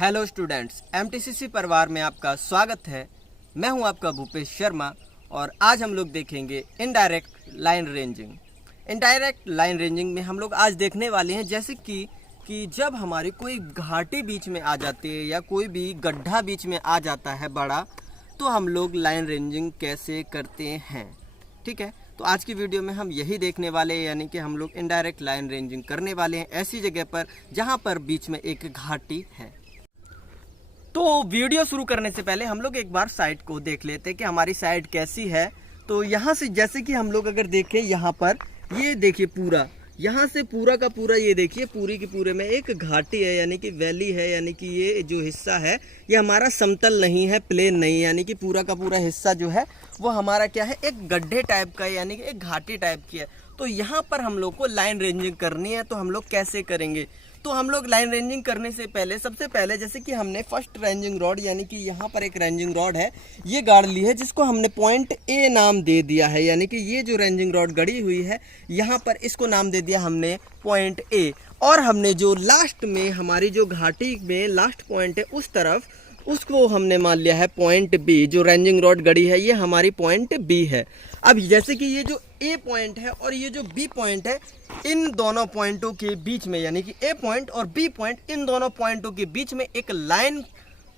Hello students, एमटीसीसी परिवार में आपका स्वागत है। मैं हूं आपका भूपेश शर्मा और आज हम लोग देखेंगे indirect line ranging. Indirect line ranging में हम लोग आज देखने वाले हैं जैसे कि जब हमारी कोई घाटी बीच में आ जाती है या कोई भी गड्ढा बीच में आ जाता है बड़ा, तो हम लोग लाइन रेंजिंग कैसे करते हैं। ठीक है, तो आज की वीडियो में हम यही देखने वाले हैं, यानी कि हम लोग इनडायरेक्ट लाइन रेंजिंग करने वाले हैं ऐसी जगह पर जहां पर बीच में एक घाटी है। तो वीडियो शुरू करने से पहले हम लोग एक बार साइट को देख लेते हैं कि हमारी साइट कैसी है। तो यहाँ से जैसे कि हम लोग अगर देखें, यहाँ पर ये देखिए पूरा, यहाँ से पूरा का पूरा ये देखिए पूरी की पूरे में एक घाटी है, यानी कि वैली है, यानी कि ये जो हिस्सा है ये हमारा समतल नहीं है, प्लेन नहीं, यानी कि पूरा का पूरा हिस्सा जो है वो हमारा क्या है, एक गड्ढे टाइप का है, यानी कि एक घाटी टाइप की है। तो यहाँ पर हम लोग को लाइन रेंजिंग करनी है, तो हम लोग कैसे करेंगे। तो हम लोग लाइन रेंजिंग करने से पहले सबसे पहले जैसे कि हमने फर्स्ट रेंजिंग रॉड, यानी कि यहाँ पर एक रेंजिंग रॉड है, ये गाड़ ली है, जिसको हमने पॉइंट ए नाम दे दिया है, यानी कि ये जो रेंजिंग रॉड गड़ी हुई है यहाँ पर इसको नाम दे दिया हमने पॉइंट ए। और हमने जो लास्ट में हमारी जो घाटी में लास्ट पॉइंट है उस तरफ, उसको हमने मान लिया है पॉइंट बी। जो रेंजिंग रॉड गड़ी है ये हमारी पॉइंट बी है। अब जैसे कि ये जो ए पॉइंट है और ये जो बी पॉइंट है, इन दोनों पॉइंटों के बीच में, यानी कि ए पॉइंट और बी पॉइंट, इन दोनों पॉइंटों के बीच में एक लाइन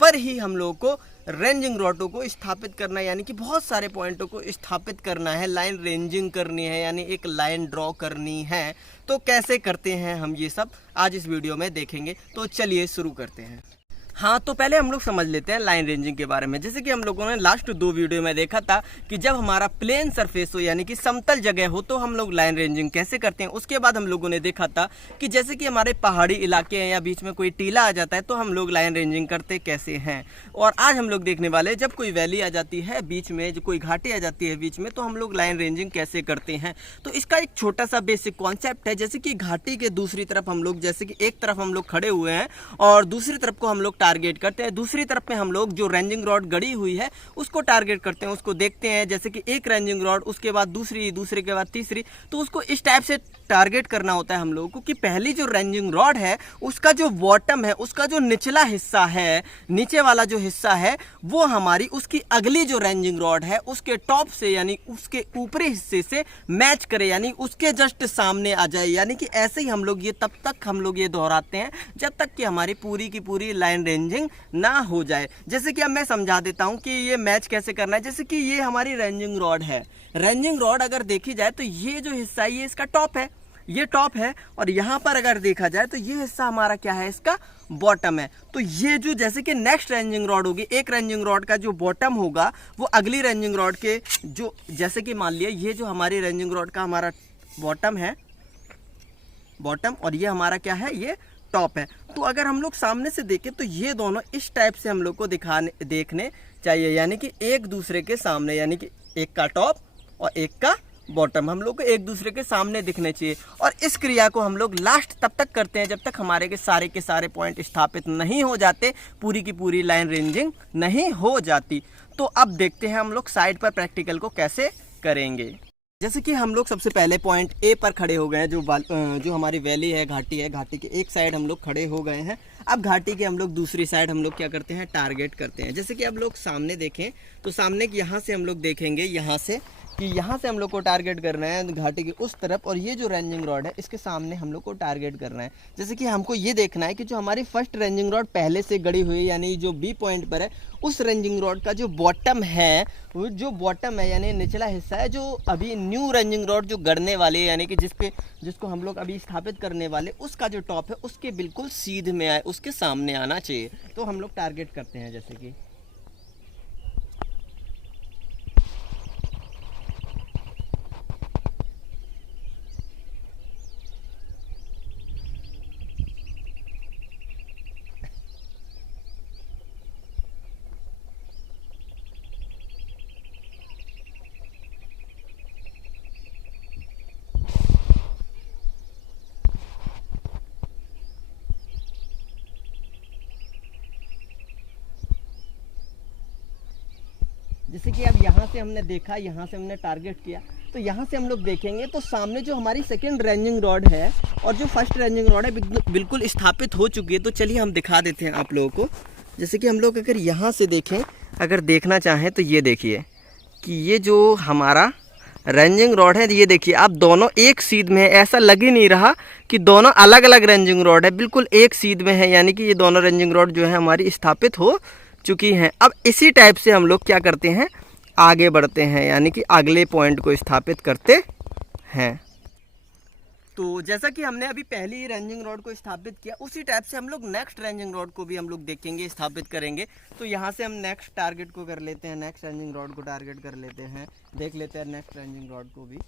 पर ही हम लोग को रेंजिंग रॉडों को स्थापित करना है, यानी कि बहुत सारे पॉइंटों को स्थापित करना है, लाइन रेंजिंग करनी है, यानी एक लाइन ड्रॉ करनी है। तो कैसे करते हैं हम ये सब आज इस वीडियो में देखेंगे। तो चलिए शुरू करते हैं। हाँ, तो पहले हम लोग समझ लेते हैं लाइन रेंजिंग के बारे में। जैसे कि हम लोगों ने लास्ट दो वीडियो में देखा था कि जब हमारा प्लेन सरफेस हो, यानी कि समतल जगह हो, तो हम लोग लाइन रेंजिंग कैसे करते हैं। उसके बाद हम लोगों ने देखा था कि जैसे कि हमारे पहाड़ी इलाके हैं या बीच में कोई टीला आ जाता है तो हम लोग लाइन रेंजिंग करते कैसे हैं। और आज हम लोग देखने वाले जब कोई वैली आ जाती है बीच में, जो कोई घाटी आ जाती है बीच में, तो हम लोग लाइन रेंजिंग कैसे करते हैं। तो इसका एक छोटा सा बेसिक कॉन्सेप्ट है। जैसे कि घाटी के दूसरी तरफ हम लोग, जैसे कि एक तरफ हम लोग खड़े हुए हैं और दूसरी तरफ को हम लोग टारगेट करते हैं, दूसरी तरफ में हम लोग जो रेंजिंग रॉड गड़ी हुई है उसको टारगेट करते हैं, उसको देखते हैं। जैसे कि एक रेंजिंग रॉड, उसके बाद दूसरी, दूसरे के बाद तीसरी, तो उसको इस टाइप से टारगेट करना होता है हम लोगों को कि पहली जो रेंजिंग रॉड है उसका जो बॉटम है, उसका जो निचला हिस्सा है, नीचे वाला जो हिस्सा है, वो हमारी उसकी अगली जो रेंजिंग रॉड है उसके टॉप से, यानी उसके ऊपरी हिस्से से मैच करे, यानी उसके जस्ट सामने आ जाए। यानी कि ऐसे ही हम लोग ये तब तक हम लोग ये दोहराते हैं जब तक कि हमारी पूरी की पूरी लाइन रेंजिंग ना हो जाए। जैसे कि अब मैं समझा देता हूं कि ये मैच कैसे करना है। जैसे कि ये हमारी रेंजिंग रॉड है, रेंजिंग रॉड अगर देखी जाए तो ये जो हिस्सा है ये इसका टॉप है, ये टॉप है, और यहां पर अगर देखा जाए तो ये हिस्सा हमारा क्या है, इसका बॉटम है। तो ये जो जैसे कि नेक्स्ट रेंजिंग रॉड होगी, एक रेंजिंग रॉड का जो बॉटम होगा वो अगली रेंजिंग रॉड के जो, जैसे कि मान लिया ये जो हमारी रेंजिंग रॉड का हमारा बॉटम है, बॉटम, और ये हमारा क्या है, ये टॉप है। तो अगर हम लोग सामने से देखें तो ये दोनों इस टाइप से हम लोग को देखने चाहिए, यानी कि एक दूसरे के सामने, यानी कि एक का टॉप और एक का बॉटम हम लोग को एक दूसरे के सामने दिखने चाहिए। और इस क्रिया को हम लोग लास्ट तब तक करते हैं जब तक हमारे के सारे पॉइंट स्थापित नहीं हो जाते, पूरी की पूरी लाइन रेंजिंग नहीं हो जाती। तो अब देखते हैं हम लोग साइड पर प्रैक्टिकल को कैसे करेंगे। जैसे कि हम लोग सबसे पहले पॉइंट ए पर खड़े हो गए हैं, जो हमारी वैली है, घाटी है, घाटी के एक साइड हम लोग खड़े हो गए हैं। अब घाटी के हम लोग दूसरी साइड हम लोग क्या करते हैं, टारगेट करते हैं। जैसे कि अब लोग सामने देखें तो सामने यहाँ से हम लोग देखेंगे, यहाँ से कि यहाँ से हम लोग को टारगेट करना है घाटी की उस तरफ, और ये जो रेंजिंग रॉड है इसके सामने हम लोग को टारगेट करना है। जैसे कि हमको ये देखना है कि जो हमारी फर्स्ट रेंजिंग रॉड पहले से गड़ी हुई है, यानी जो बी पॉइंट पर है, उस रेंजिंग रॉड का जो बॉटम है, वो जो बॉटम है यानी निचला हिस्सा है, जो अभी न्यू रेंजिंग रॉड जो गड़ने वाली है, यानी कि जिसको हम लोग अभी स्थापित करने वाले, उसका जो टॉप है उसके बिल्कुल सीध में आए, उसके सामने आना चाहिए। तो हम लोग टारगेट करते हैं। जैसे कि जैसे कि अब यहाँ से हमने देखा, यहाँ से हमने टारगेट किया, तो यहाँ से हम लोग देखेंगे तो सामने जो हमारी सेकेंड रेंजिंग रॉड है और जो फर्स्ट रेंजिंग रॉड है बिल्कुल स्थापित हो चुकी है। तो चलिए हम दिखा देते हैं आप लोगों को। जैसे कि हम लोग अगर यहाँ से देखें, अगर देखना चाहें तो ये देखिए कि ये जो हमारा रेंजिंग रॉड है, ये देखिए आप, दोनों एक सीध में है। ऐसा लग ही नहीं रहा कि दोनों अलग अलग रेंजिंग रॉड है, बिल्कुल एक सीध में है। यानी कि ये दोनों रेंजिंग रॉड जो है हमारी स्थापित हो चुकी हैं। अब इसी टाइप से हम लोग क्या करते हैं, आगे बढ़ते हैं, यानी कि अगले पॉइंट को स्थापित करते हैं। तो जैसा कि हमने अभी पहली रेंजिंग रॉड को स्थापित किया, उसी टाइप से हम लोग नेक्स्ट रेंजिंग रॉड को भी हम लोग देखेंगे, स्थापित करेंगे। तो यहाँ से हम नेक्स्ट टारगेट को कर लेते हैं, नेक्स्ट रेंजिंग रॉड को टारगेट कर लेते हैं, देख लेते हैं नेक्स्ट रेंजिंग रॉड को भी।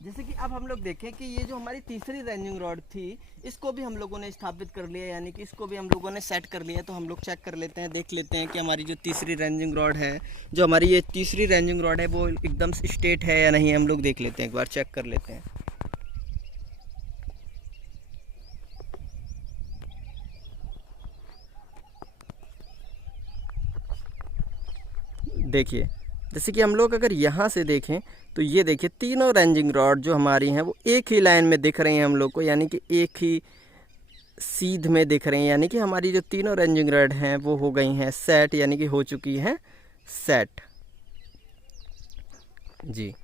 जैसे कि अब हम लोग देखें कि ये जो हमारी तीसरी रेंजिंग रॉड थी, इसको भी हम लोगों ने स्थापित कर लिया, यानी कि इसको भी हम लोगों ने सेट कर लिया। तो हम लोग चेक कर लेते हैं, देख लेते हैं कि हमारी जो तीसरी रेंजिंग रॉड है, जो हमारी ये तीसरी रेंजिंग रॉड है, वो एकदम स्ट्रेट है या नहीं। हम लोग देख लेते हैं, एक बार चेक कर लेते हैं। देखिए, जैसे कि हम लोग अगर यहाँ से देखें तो ये देखिए तीनों रेंजिंग रॉड जो हमारी हैं वो एक ही लाइन में दिख रही हैं हम लोग को, यानी कि एक ही सीध में दिख रही हैं। यानी कि हमारी जो तीनों रेंजिंग रॉड हैं वो हो गई हैं सेट, यानी कि हो चुकी हैं सेट जी।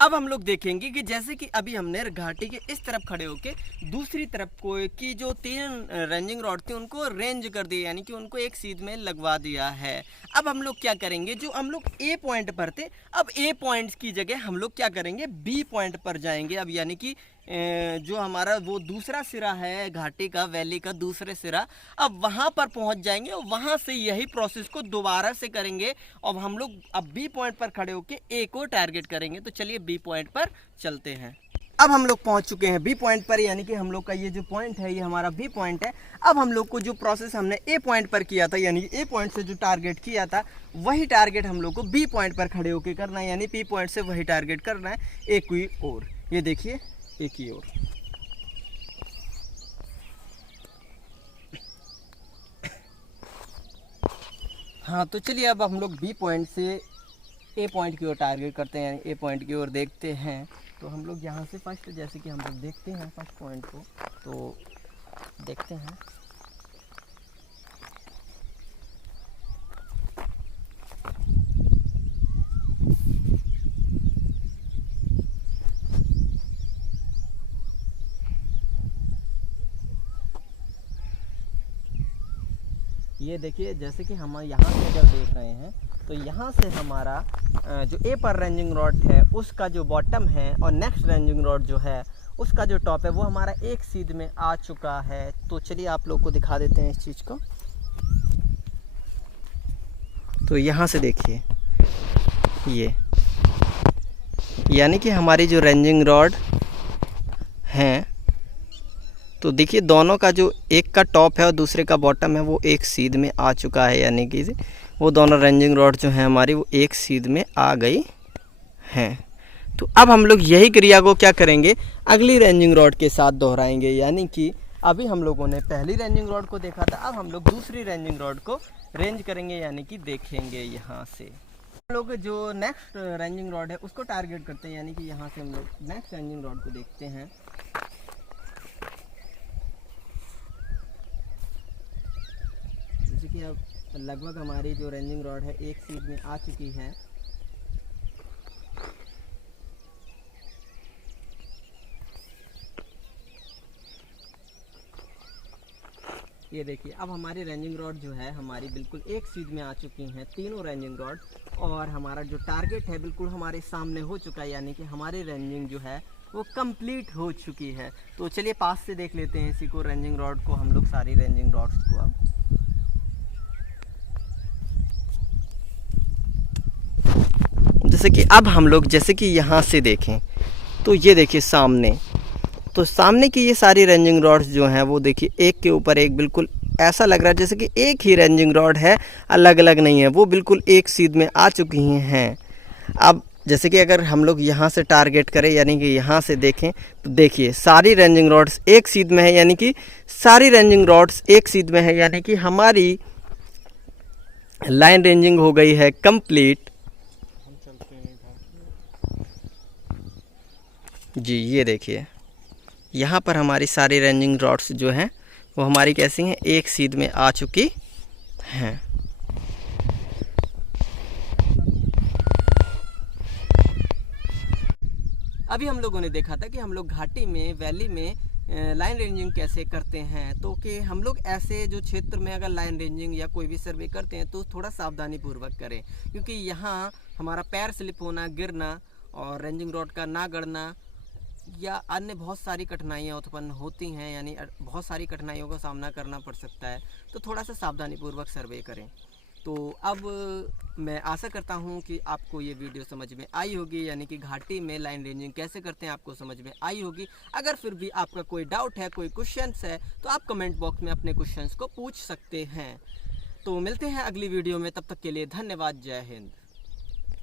अब हम लोग देखेंगे कि जैसे कि अभी हमने घाटी के इस तरफ खड़े होके दूसरी तरफ को की जो तीन रेंजिंग रॉड थी उनको रेंज कर दिया, यानी कि उनको एक सीध में लगवा दिया है। अब हम लोग क्या करेंगे, जो हम लोग ए पॉइंट पर थे, अब ए पॉइंट की जगह हम लोग क्या करेंगे, बी पॉइंट पर जाएंगे। अब यानी कि जो हमारा वो दूसरा सिरा है घाटी का, वैली का दूसरे सिरा, अब वहाँ पर पहुँच जाएंगे और वहाँ से यही प्रोसेस को दोबारा से करेंगे। और हम लोग अब बी पॉइंट पर खड़े होकर ए को टारगेट करेंगे। तो चलिए बी पॉइंट पर चलते हैं। अब हम लोग पहुंच चुके हैं बी पॉइंट पर, यानी कि हम लोग का ये जो पॉइंट है ये हमारा बी पॉइंट है। अब हम लोग को जो प्रोसेस हमने ए पॉइंट पर किया था, यानी ए पॉइंट से जो टारगेट किया था, वही टारगेट हम लोग को बी पॉइंट पर खड़े होकर करना है, यानी बी पॉइंट से वही टारगेट करना है एक की ओर। ये देखिए एक ही ओर। हाँ, तो चलिए अब हम लोग बी पॉइंट से ए पॉइंट की ओर टारगेट करते हैं, यानी ए पॉइंट की ओर देखते हैं। तो हम लोग यहाँ से फर्स्ट, जैसे कि हम लोग देखते हैं फर्स्ट पॉइंट को, तो देखते हैं। ये देखिए, जैसे कि हम यहाँ से अगर देख रहे हैं तो यहाँ से हमारा जो ए पर रेंजिंग रॉड है उसका जो बॉटम है और नेक्स्ट रेंजिंग रॉड जो है उसका जो टॉप है वो हमारा एक सीध में आ चुका है। तो चलिए आप लोग को दिखा देते हैं इस चीज़ को। तो यहाँ से देखिए ये, यानी कि हमारी जो रेंजिंग रॉड हैं, तो देखिए दोनों का जो एक का टॉप है और दूसरे का बॉटम है वो एक सीध में आ चुका है, यानी कि वो दोनों रेंजिंग रॉड जो हैं हमारी वो एक सीध में आ गई हैं। तो अब हम लोग यही क्रिया को क्या करेंगे, अगली रेंजिंग रॉड के साथ दोहराएंगे। यानी कि अभी हम लोगों ने पहली रेंजिंग रॉड को देखा था, अब हम लोग दूसरी रेंजिंग रॉड को रेंज करेंगे, यानी कि देखेंगे यहाँ से। हम लोग जो नेक्स्ट रेंजिंग रॉड है उसको टारगेट करते हैं, यानी कि यहाँ से हम लोग नेक्स्ट रेंजिंग रॉड को देखते हैं। जैसे कि अब लगभग हमारी जो रेंजिंग रॉड है एक सीध में आ चुकी है। ये देखिए अब हमारी रेंजिंग रॉड जो है हमारी बिल्कुल एक सीध में आ चुकी हैं तीनों रेंजिंग रॉड, और हमारा जो टारगेट है बिल्कुल हमारे सामने हो चुका है, यानी कि हमारी रेंजिंग जो है वो कंप्लीट हो चुकी है। तो चलिए पास से देख लेते हैं इसी को, रेंजिंग रॉड को हम लोग, सारी रेंजिंग रॉड्स को। अब जैसे कि अब हम लोग जैसे कि यहाँ से देखें तो ये देखिए सामने, तो सामने की ये सारी रेंजिंग रॉड्स जो हैं वो देखिए एक के ऊपर एक, बिल्कुल ऐसा लग रहा है जैसे कि एक ही रेंजिंग रॉड है, अलग अलग नहीं है, वो बिल्कुल एक सीध में आ चुकी हैं। अब जैसे कि अगर हम लोग यहाँ से टारगेट करें यानी कि यहाँ से देखें तो देखिए सारी रेंजिंग रॉड्स एक सीध में है, यानी कि सारी रेंजिंग रॉड्स एक सीध में है, यानी कि हमारी लाइन रेंजिंग हो गई है कंप्लीट। जी ये देखिए यहाँ पर हमारी सारी रेंजिंग रॉड्स जो हैं वो हमारी कैसी हैं, एक सीध में आ चुकी हैं। अभी हम लोगों ने देखा था कि हम लोग घाटी में, वैली में लाइन रेंजिंग कैसे करते हैं। तो कि हम लोग ऐसे जो क्षेत्र में अगर लाइन रेंजिंग या कोई भी सर्वे करते हैं तो थोड़ा सावधानी पूर्वक करें, क्योंकि यहाँ हमारा पैर स्लिप होना, गिरना और रेंजिंग रॉड का ना गड़ना या अन्य बहुत सारी कठिनाइयाँ उत्पन्न होती हैं, यानी बहुत सारी कठिनाइयों का सामना करना पड़ सकता है। तो थोड़ा सा सावधानी पूर्वक सर्वे करें। तो अब मैं आशा करता हूँ कि आपको ये वीडियो समझ में आई होगी, यानी कि घाटी में लाइन रेंजिंग कैसे करते हैं आपको समझ में आई होगी। अगर फिर भी आपका कोई डाउट है, कोई क्वेश्चंस है, तो आप कमेंट बॉक्स में अपने क्वेश्चंस को पूछ सकते हैं। तो मिलते हैं अगली वीडियो में, तब तक के लिए धन्यवाद। जय हिंद।